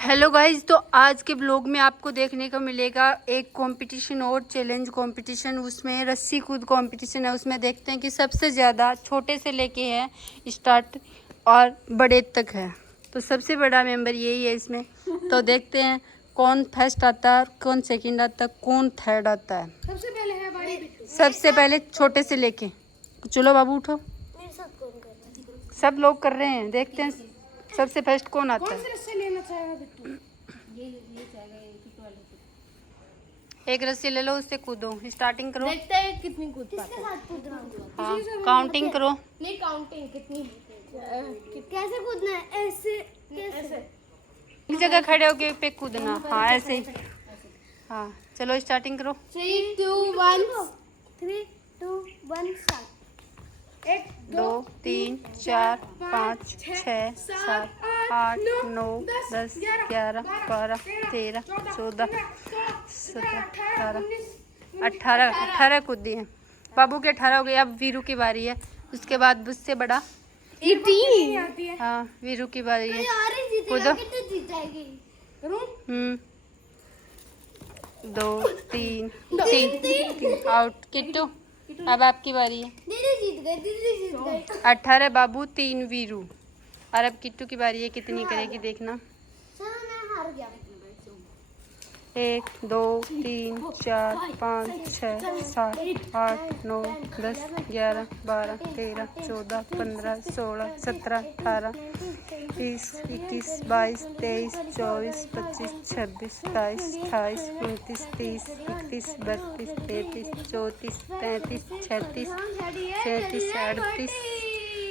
Hello guys, तो आज के ब्लॉग में आपको देखने को मिलेगा एक कंपटीशन और चैलेंज कंपटीशन। उसमें रस्सी कूद कंपटीशन है। उसमें देखते हैं कि सबसे ज़्यादा छोटे से लेके है स्टार्ट और बड़े तक है। तो सबसे बड़ा मेंबर यही है इसमें। तो देखते हैं कौन फर्स्ट आता है, कौन सेकंड आता है, कौन थर्ड आता है। सबसे पहले है बड़ी बिट्टू। सबसे पहले छोटे से लेके। चलो बाबू उठो। सब लोग कर रहे हैं, देखते हैं सबसे फर्स्ट कौन आता कौन है। से रस्से लेना चाहेगा बिट्टू? एक रस्सी ले लो, उससे कूदो। स्टार्टिंग करो। देखते हैं कितनी कूद पाते हैं। हाँ, काउंटिंग करो। नहीं काउंटिंग कितनी कैसे कूदना है? ऐसे कैसे? एक जगह खड़े होके पे कूदना। हाँ ऐसे ही। हाँ चलो स्टार्टिंग करो। 3 2 1 3 2 1 स्टार्ट। 1 2 3 4 5 6 7 8 9 10 11 12 13 14 17 18 18 कूदी है। बाबू के 18 हो गए। अब वीरू की बारी है। उसके बाद उससे बड़ा 18। हाँ वीरू की बारी है। कूदो। 2 3 3 आउट। किट्टू अब आपकी बारी है। दीदी जीत गई। 18 बाबू 3 वीरू। और अब किट्टू की बारी है। कितनी करेगी देखना। चलो मैं हार गया। 1 2 3 4 5 6 7 8 9 10 11 12 13 14 15 16 17 18 20 21 22 23 24 25 26 27 28 29 30 31 32 33 34 35 36 37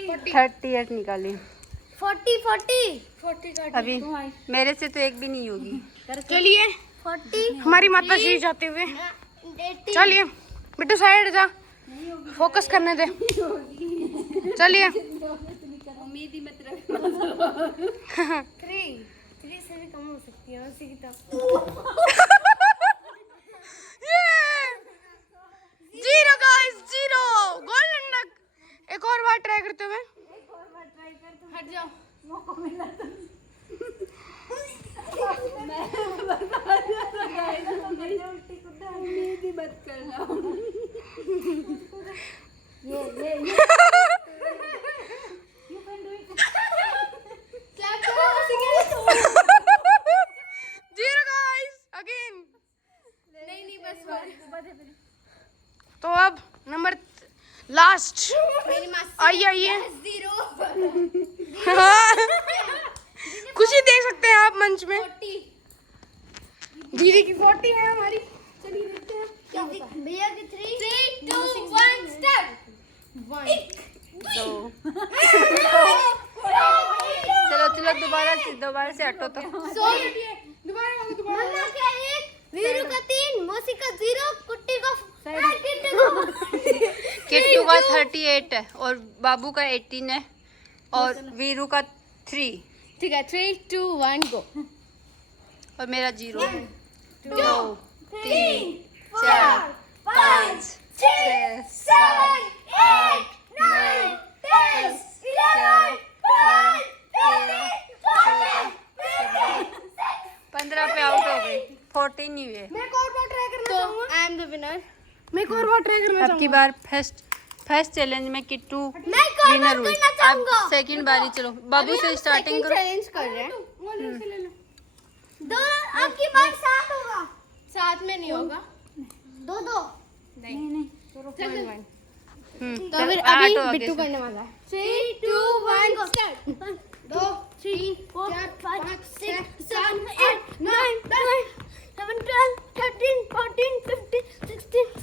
38 38 निकाली। 40 अभी मेरे से तो एक भी नहीं होगी। चलिए 40 हमारी माता श्री जाते हुए। चलिए बिट्टू साइड जा, फोकस करने दे। चलिए 3 से भी कम हो सकती है वैसे की तो। 0 गाइस 0 गोल्डन डक। एक और बार ट्राई करते हुए। हट जाओ। मत करना। Zero guys again. नहीं बस। तो अब नंबर लास्ट आइए खुशी देख सकते हैं आप मंच में। दीदी की 40 है हमारी। चलिए देखते हैं क्या होता है। भैया की 3 2 1 स्टार्ट। 1 2 चलो चलो दोबारा से हटो तो। दोबारा क्या? 1 वीरू का 3 मौसी का 0 कुट्टी का किट्टू का 38 है और बाबू का 18 है और वीरू का 3। ठीक है 3 2 1 गो। और मेरा 0 है। 2 3 4 5 6 7 8 9 10 11 12 13 15 पे आउट हो गई। 14 ही हुए। मैं एक और बार ट्राई करना चाहूंगा। I am the winner. मैं एक और बार ट्राई करना चाहूंगा। अब की बार फर्स्ट चैलेंज में किट्टू मैं एक और विनर बार हुई। करना चाहूंगा। अब सेकंड बारी। चलो बाबू से स्टार्टिंग करो। चैलेंज कर रहे हैं। दो अब की बार साथ होगा। साथ में नहीं होगा। दो नहीं तो फिर अभी बिट्टू करने वाला है। 3 2 1 स्टार्ट। 2 3 4 5 6 7 8 9 10 11 12 13 14 15 16 20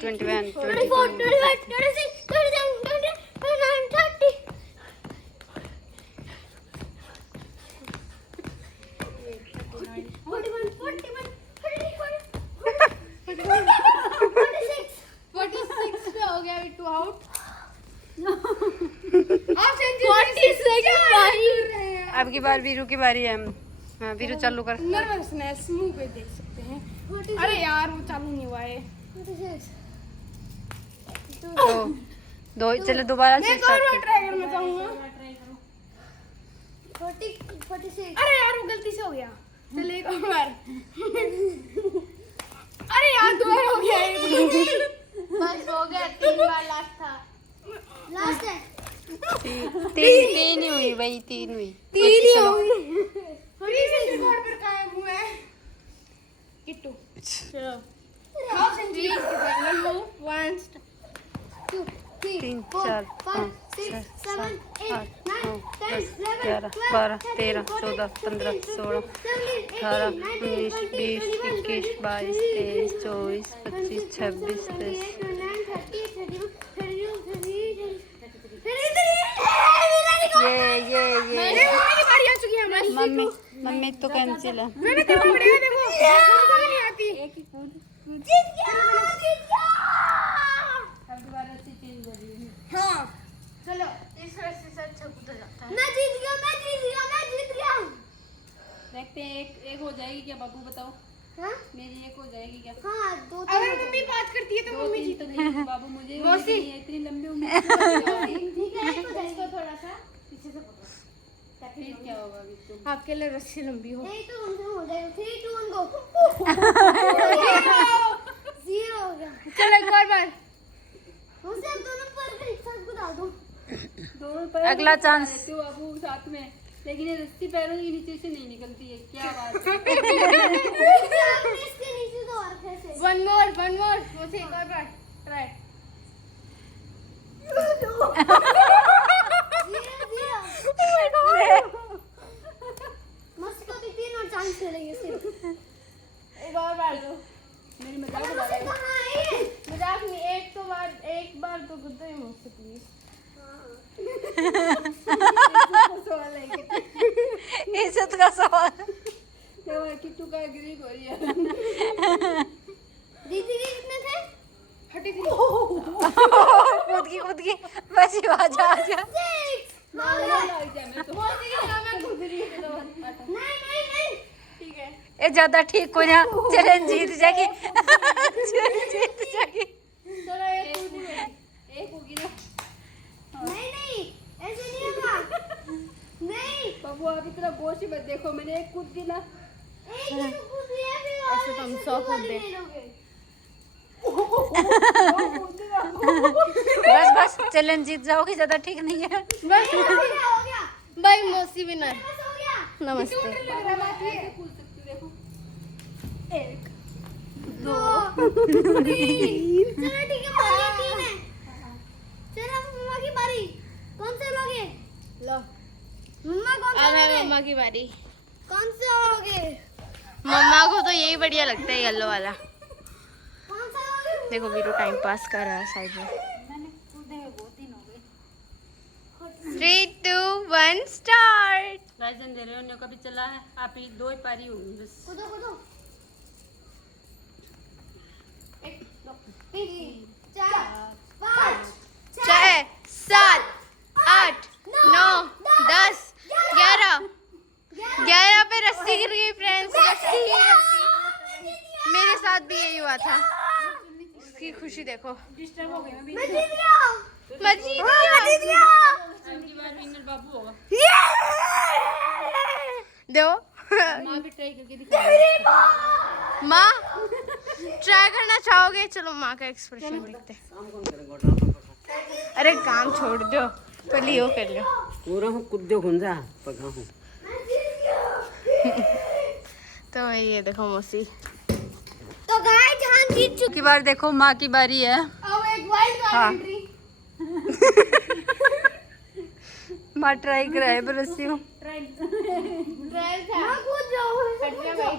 21 24 25 26 27 28 29 30 41 41 46 पे हो गया बिट्टू आउट। अब की बार वीरू की बारी है। हाँ वीरू चालू कर। नर्वसनेस मुंह पे देख सकते हैं। अरे यार वो चालू नहीं हुआ है। दो चलो दोबारा से मैं एक और स्टार्ट बार ट्राई करना चाहूंगा। 46। अरे यार वो गलती से हो गया। चल एक और बार। अरे यार 2 बार हो गया। बस हो गया, 3 बार लास्ट था। लास्ट है। तीन ही हुई भाई, 3 हुई। 3 ही होंगे। रिकॉर्ड पर कायम हुआ है। किट्टू चलो। 3 1 2 3 4 5 6 7 8 9 10 11 12 13 14 15 16 18 19 20 21 22 23 24 25 26 ये मम्मी मम्मी तो कैंसिल है। मैंने देखो बढ़िया देखो नहीं आती। एक ही कूद जीत गया। अब दोबारा से चेंज हो रही है। हाँ चलो इस रस्सी से अच्छा कूदा जाता है। मैं जीत गया। देखते हैं एक हो जाएगी क्या बाबू, बताओ। हाँ मेरी एक हो जाएगी क्या? हाँ 2 अगर मम्मी बात करती है तो मम्मी जीत तो नहीं बाबू, मुझे मौसी। इतनी लंबी उम्र ठीक है इसको थोड़ा सा पीछे से पकड़ो। फिर क्या होगा अभी तो? आपके लिए रस्सी लंबी हो। नहीं तो हमसे हो जाएगा। 3 2 1 गो। 0 हो गया। चलो एक और बार। मुझसे अब दोनों पर एक साथ कूदा दो। दोनों पैर अगला चांस। रहते हो बाबू साथ में, लेकिन ये रस्सी पैरों के नीचे से नहीं निकलती है। क्या बात है? इसके नीचे तो और कैसे? वन मोर मुझसे एक और बार ट्राई। 0 मस्त को भी 3 और चांस मिलेंगे सिर्फ। एक और बार दो। मेरी मजाक उड़ा रहे हो? मजाक नहीं, एक बार तो गुद्दे ही मुझसे प्लीज। सवाल है कि इज्जत का सवाल। किट्टू का गरीब हो रही है। दीदी के कितने थे? 33। कूद की बस ही आजा। नहीं ठीक है। ये ज्यादा ठीक को ना चैलेंज जीत जाएगी। चलो एक होगी ना? नहीं ऐसे नहीं होगा। नहीं बाबू आप इतना गोश ही मत देखो, मैंने एक कूद दी ना। ऐसे तो हम 100 कूद दे। बस चैलेंज जीत जाओगी, ज्यादा ठीक नहीं है। भाई मौसी विनर। नमस्ते। कूद सकती देखो। 1 2 3 चलो ठीक है। बारी 3 है। चलो मम्मा की बारी। कौन से लोगे? लो मम्मा कौन सा लोगे? मम्मा की बारी। कौन सा लोगे? मम्मा को तो यही बढ़िया लगता है, येलो वाला। कौन सा लोगे? देखो वीरू टाइम पास कर रहा है साइड में। मैंने कूदे हुए 2-3 हो गए। 3 2 1 स्टार्ट। राजन दे रहे हो कभी चला है, आप ही 2 ही पारी होंगी बस। कूदो 1 2 3 4 5 6 7 8 9 10 11 पे रस्सी गिर गई फ्रेंड्स। रस्सी मेरे साथ भी यही हुआ था। इसकी खुशी देखो। डिस्टर्ब हो गई मैं भी। मैं जीत गया। अगली बार विनर बाबू होगा। दो माँ भी ट्राई करके दिखा। माँ ट्राई करना चाहोगे? चलो माँ का एक्सप्रेशन देखते हैं। अरे काम छोड़ दो, पहले यो कर लो। पूरा हूँ कुद्दे खुंजा पका हूँ। तो ये देखो मौसी। तो गाइस हम जीत चुके। की बार देखो माँ की बारी है। अब एक वाइल्ड कार्ड एंट्री। माँ ट्राई कराए बरसी हूँ। ट्रायल था। मैं कूद जाऊँ। हट जा भाई।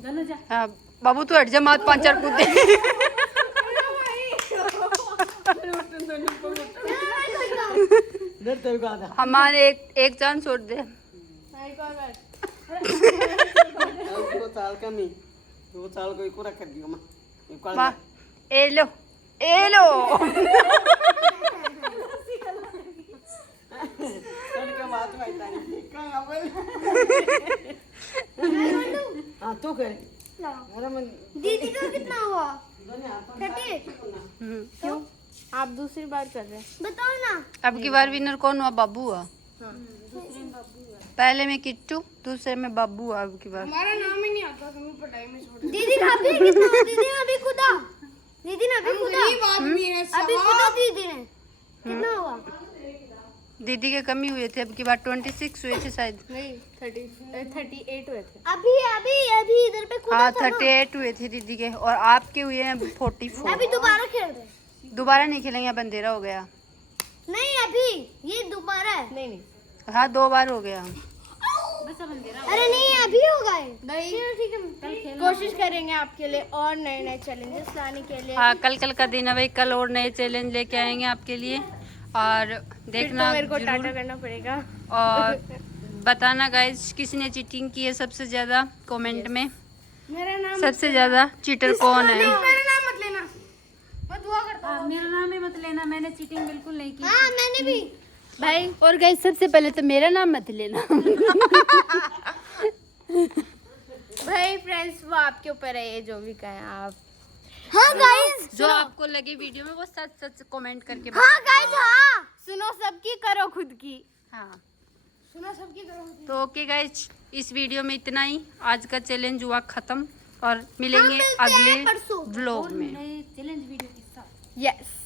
दोनों जा। हाँ बाबू तू हट जा, माँ 5-4 कूद दे। इधर तेरे को आधा। हमारे एक चांस छोड़ दे। वो चाल का नहीं, वो चाल को एक और कर दियो माँ। एक और माँ ए लो। का बात भाई तारी कहाँ बोल। हाँ तो करे। अरे मैं दीदी का कितना हुआ? दोनों हाथों 38। क्यों? आप दूसरी बार कर रहे हैं, बताओ ना। अब की बार विनर कौन हुआ? बाबू हुआ। हाँ। पहले में किट्टू, दूसरे में बाबू। अब की बार हमारा नाम ही नहीं आता, कभी पढ़ाई में छोड़ दीदी ने अभी कूदा, दीदी ने अभी कूदा, आदमी है अभी कूदा दीदी ने। कितना हुआ? दीदी के कमी हुए थे, अब की बार 26 हुए थे शायद। नहीं 38 हुए थे। अभी अभी अभी इधर पे कूदा हाँ था ना। 38 हुए थे दीदी के, और आपके हुए हैं 44। अभी दोबारा खेल रहे। दोबारा नहीं खेलेंगे, अब अंधेरा हो गया। नहीं अभी ये दोबारा है। नहीं हाँ 2 बार हो गया। अरे नहीं अभी होगा ये। नहीं ठीक है, कोशिश करेंगे आपके लिए और नए नए चैलेंजेस लाने के लिए। हाँ कल का दिन है भाई, कल और नए चैलेंज लेके आएंगे आपके लिए, और देखना तो मेरे को जरूर। टाटा करना पड़ेगा। और बताना गाइज किसने चीटिंग की है सबसे ज्यादा, कमेंट में। मेरा नाम सबसे ज्यादा चीटर कौन है? मेरा नाम मत लेना, मैं दुआ करता हूँ। मेरा नाम ही मत लेना, मैंने चीटिंग बिल्कुल नहीं की। हाँ मैंने भी भाई। और गाइज सबसे पहले तो मेरा नाम मत लेना। भाई फ्रेंड्स वो आपके ऊपर है, ये जो भी कहें आप। हाँ गाइस जो आपको लगे वीडियो में वो सच सच कमेंट करके हाँ गाइस हाँ सुनो सबकी करो खुद की। हाँ सुनो सबकी करो खुद की। तो ओके गाइज, इस वीडियो में इतना ही। आज का चैलेंज हुआ खत्म, और मिलेंगे अगले परसों व्लॉग में। चैलेंज वीडियो के साथ। यस